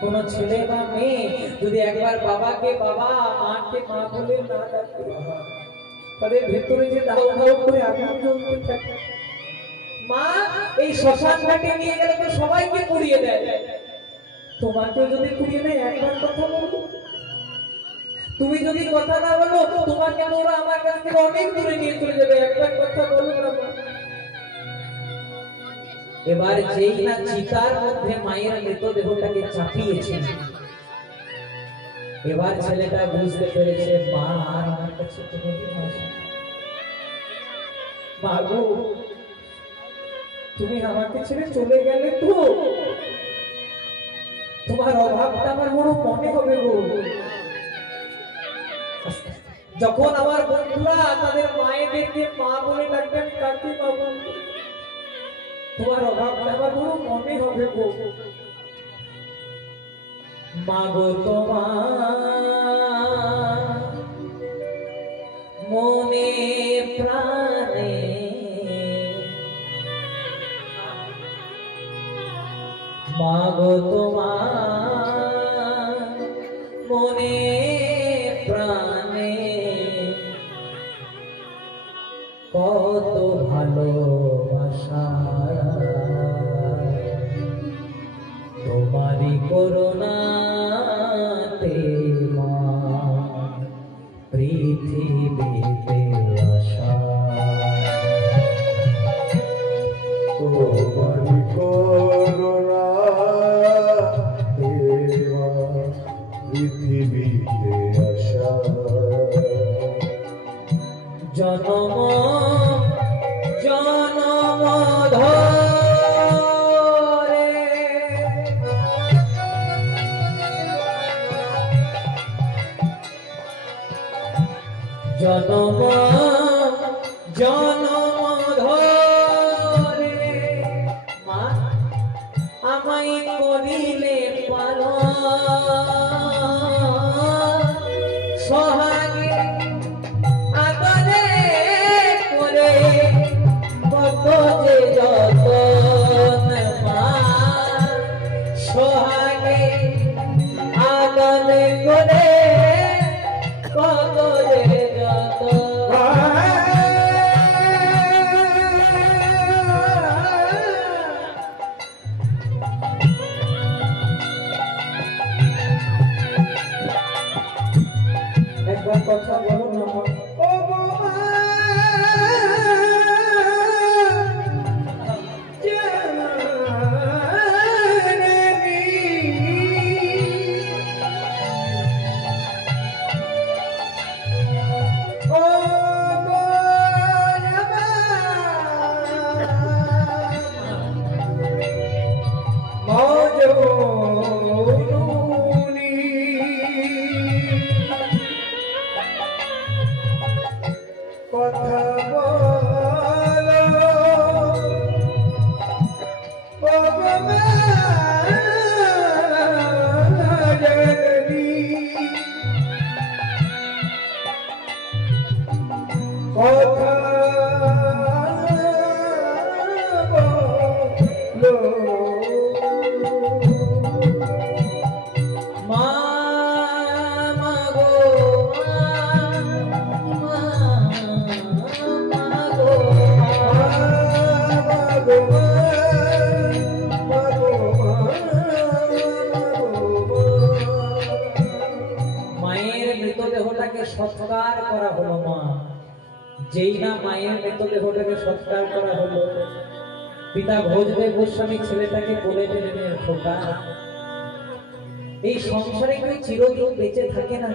কোন ছেলে বা মেয়ে যদি একবার বাবাকে বাবা মাকে মা বলে না ডাকে, তাদের ভেতরে যে দাও দাও করে আগুন জ্বলতে থাকে। মা এই শ্মশান ঘাটে নিয়ে গেলে তো সবাইকে পুড়িয়ে দেয়, তোমাকেও যদি পুড়িয়ে দেয় একবার কথা বলো। তুমি যদি কথা না বলো তোমাকে ওরা আমার কাছ থেকে অনেক দূরে নিয়ে চলে যাবে, একবার কথা বলো না। এবার যেই না চিতার মধ্যে মায়ের মৃতদেহটাকে চাপিয়েছে, এবার ছেলেটা বুঝতে পেরেছে মা আর আমার কাছে কোনোদিন আসে। মা গো, তুমি আমাকে ছেড়ে চলে গেলে তো তোমার অভাবটা আমার বড় মনে হবে গো। যখন আমার বন্ধুরা তাদের মায়েদেরকে মা বলে ডাকবেন, কাকি বাবা, তোমার অভাবটা আমার বড় মনে হবে গো। মা গো, তোমার মনে প্রাণে মা গো, তোমার মনে প্রাণে কত ভালোবাসা, তোমারই করুণাতে মা পৃথিবীতে আসা, তোমারই করুণাতে মা পৃথিবীতে আসা, জনম জনম ধরে জনম জনম ধরে মা আমায় করিলে পালন, সোহাগে আদরে করে কত যে যতন, মা সোহাগে আদরে করে কত যে যতন। একবার কথা বলো না মা। ও বাবা, কথা বলো জননী, কথা বলো মা মা গো, মা গো, মায়ের মৃতদেহটাকে সৎকার করা হলো। মা যেই না মায়ের মৃতদেহটাকে সৎকার করা হলো, পিতা ভোজদেব গোস্বামী ছেলেটাকে বলে দিলেন, খোকা, এই সংসারে কেউ চিরদিন বেঁচে থাকে না,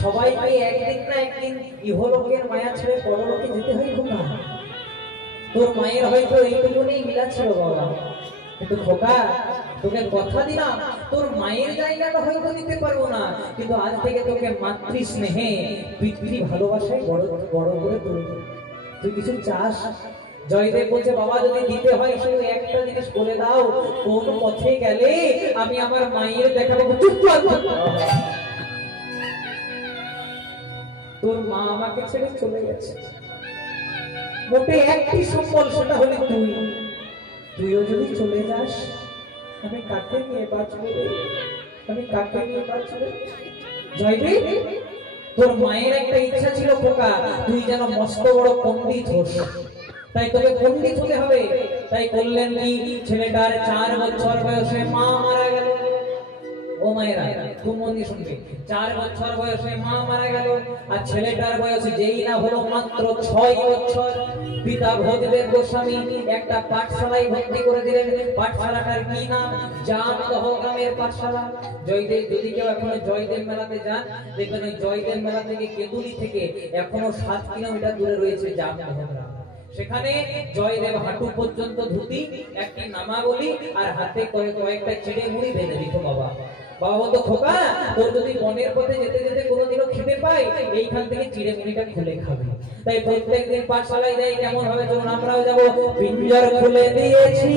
সবাইকে একদিন না একদিন ইহলোকের মায়া ছেড়ে পরলোকে যেতে হয় খোকা। তোর মায়ের হয়তো এইটুকুনি মিলা ছিল বাবা, কিন্তু খোকা তোকে কথা দিলাম তোর মায়ের জায়গাটা হয়তো নিতে পারবো না, কিন্তু আজ থেকে তোকে মাতৃ স্নেহে পিতৃ ভালোবাসায় বড় বড় করে তুলব। তুই কিছু চাস? জয়দেব বলছে, বাবা যদি দিতে হয় শুধু একটা জিনিস বলে দাও, কোন পথে গেলে আমি আমার মায়ের দেখা পাবো। তোর মা আমাকে ছেড়ে চলে গেছে, মোটে একটি সম্বল, সেটা হলে তুই। তুইও যদি চলে যাস আমি কাকে নিয়ে বাঁচবো রে? আমি কাকে নিয়ে বাঁচবো? জয়দেব, তোর মায়ের একটা ইচ্ছা ছিল খোকা, তুই যেন মস্ত বড় পণ্ডিত হোস, তাই তোকে পণ্ডিত হতে হবে। তাই করলেন কি, ছেলেটার 4 বছর বয়সে মা মারা গেল। ও মায়েরা খুব মন দিয়ে শুনবে, 4 বছর বয়সে মা মারা গেল। আর ছেলেটার বয়স যেই না হলো মাত্র 6 বছর, পিতা ভোজদেব গোস্বামী একটা পাঠশালায় ভর্তি করে দিলেন। পাঠশালাটার কি নাম? জামদহ গ্রামের পাঠশালা। জয়দেব, যদি কেউ এখনো জয়দেব মেলাতে যান, দেখবেন ওই জয়দেব মেলা থেকে কেঁদুলি থেকে এখনো 7 কিলোমিটার দূরে রয়েছে জামদহ গ্রাম। সেখানে জয়দেব হাঁটু পর্যন্ত ধুতি, একটি নামাবলী আর হাতে করে কয়েকটা চিড়ে মুড়ি বেঁধে দিত বাবা। বাবা বলতো, খোকা তোর যদি বনের পথে যেতে যেতে কোনোদিনও খেতে পাই, এইখান থেকে চিড়ে মুড়িটা খুলে খাবে। তাই প্রত্যেকদিন পাঠশালায় যাই, কেমন ভাবে চলুন আমরাও যাবো। পিঞ্জর খুলে দিয়েছি,